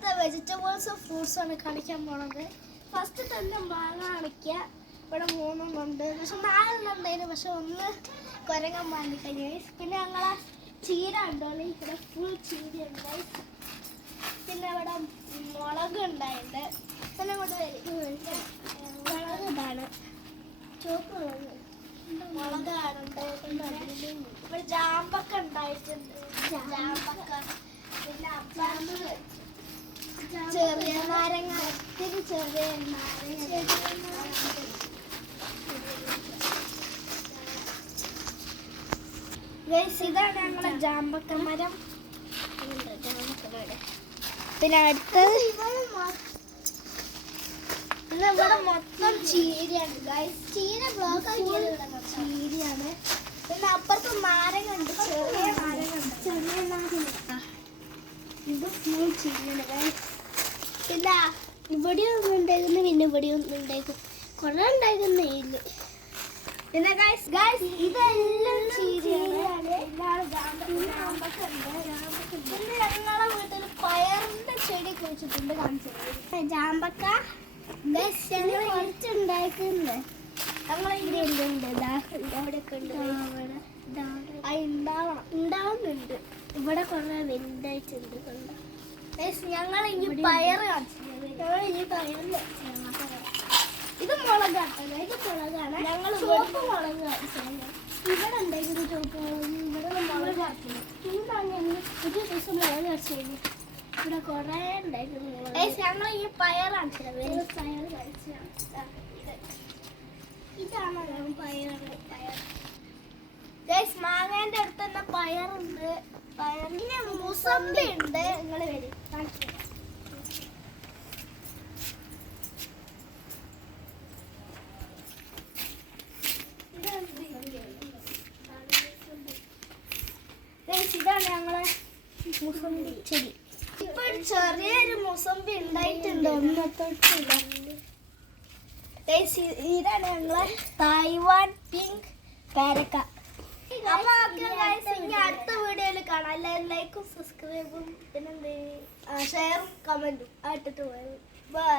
ഇവിടുത്തെ വെജിറ്റബിൾസും ഫ്രൂട്ട്സും ആണ് കാണിക്കാൻ പോണത്. ഫസ്റ്റ് തന്നെ മാങ്ങ കാണിക്കുക ഇവിടെ മൂന്നെണ്ണം ഉണ്ട് പക്ഷെ നാലെണ്ണുണ്ടായിരുന്നു പക്ഷെ ഒന്ന് കുരങ്ങൻ മാന്തി കഴിഞ്ഞു. പിന്നെ ഞങ്ങളെ ചീര ഉണ്ടോളി ഇവിടെ ഫുൾ ചീര ഉണ്ടായി. പിന്നെ ഇവിടെ മുളക് ഉണ്ടായിട്ടുണ്ട്. പിന്നെ ഇവിടെ മുളക് ഇതാണ്. ചുവപ്പ് മുളക്. മുളക് കാണുന്നുണ്ട് ഇവിടെ ജാമ്പക്ക ഉണ്ടായിട്ടുണ്ട്. ജാമ്പക്ക പിന്നെ അപ്പാമ്പ് ചെറിയ നാരങ്ങ ഒത്തിരി ചെറിയ നാരങ്ങ ഇതാണ് ഞങ്ങളെ ജാമ്പക്ക മരം. പിന്നെ അടുത്തത് ഇവിടെ മൊത്തം ചീരയാണ്. ഗൈസ് ചീര ബ്ലോക്ക് ചീരയാണ്. പിന്നെ അപ്പുറത്ത് നാരങ്ങ ഉണ്ട് ചെറിയ നാരങ്ങ ഉണ്ട് ചെറിയ നാരങ്ങ ഇത് ഫുൾ ചീരയാണ് ഗൈസ് പിന്നെ ഇവിടെ ഒന്നും ഉണ്ടായിരുന്നു പിന്നെ ഇവിടെ ഒന്നും ഉണ്ടായിരുന്നു കുറെ ഉണ്ടായിരുന്നു ഇല്ല. പിന്നെ ഗൈസ് ഗൈസ് ഇതെല്ലാം ചീരയാണ്. ഞങ്ങളെ വീട്ടിൽ പയറിന്റെ ചെടി കുഴിച്ചിട്ടുണ്ട് കാണിച്ചത് ജാമ്പക്ക ഗൈസ് ഞങ്ങൾ കുറച്ചുണ്ടായിട്ടുണ്ട്. ഇവിടെ ഉണ്ട് അവിടെയൊക്കെ ഉണ്ട്. അത് ഉണ്ടാവണം ഉണ്ടാവുന്നുണ്ട് ഇവിടെ കുറെ വലുതായിട്ടുണ്ട് കണ്ടോ? ഞങ്ങൾ ഇനി പയർ ഞങ്ങൾ ഇനി പയറിൽ ഇത് മുളകാട്ടോ ഇത് മുളകാണ്. ഞങ്ങൾ ചുവപ്പ് മുളക് ഇവിടെ എന്തെങ്കിലും ചുവപ്പ് മുളക്? ഇവിടെ മുളക് ഇതാണ് ഞങ്ങൾ ഒരു ദിവസം മുളക് ഇവിടെ കുറേ ഉണ്ടായിരുന്നു ഞങ്ങൾ ഈ പയർ പയർ കാണിച്ചതാണ് ഇതാണ് പയർ ഗൈസ് മാങ്ങേന്റെ അടുത്ത് തന്നെ പയറുണ്ട്. പയറിന് മുസമ്പി ഉണ്ട്. നിങ്ങൾ വരും. ഇതാണ് ഞങ്ങളെ മുസംബി ചെടി ഇപ്പൊ ചെറിയൊരു മുസംബി ഉണ്ടായിട്ടുണ്ട്. ഒന്നത്തൊട്ടില്ല ഇതാണ് ഞങ്ങളെ തായ്വാൻ പിങ്ക് പേരക്ക. അപ്പൊ ഇനി അടുത്ത വീഡിയോയിൽ കാണാം. എല്ലാവരും ലൈക്കും സബ്സ്ക്രൈബും പിന്നെന്ത്? ഷെയറും കമന്റും ആയിട്ടിട്ട് പോയത് ബൈ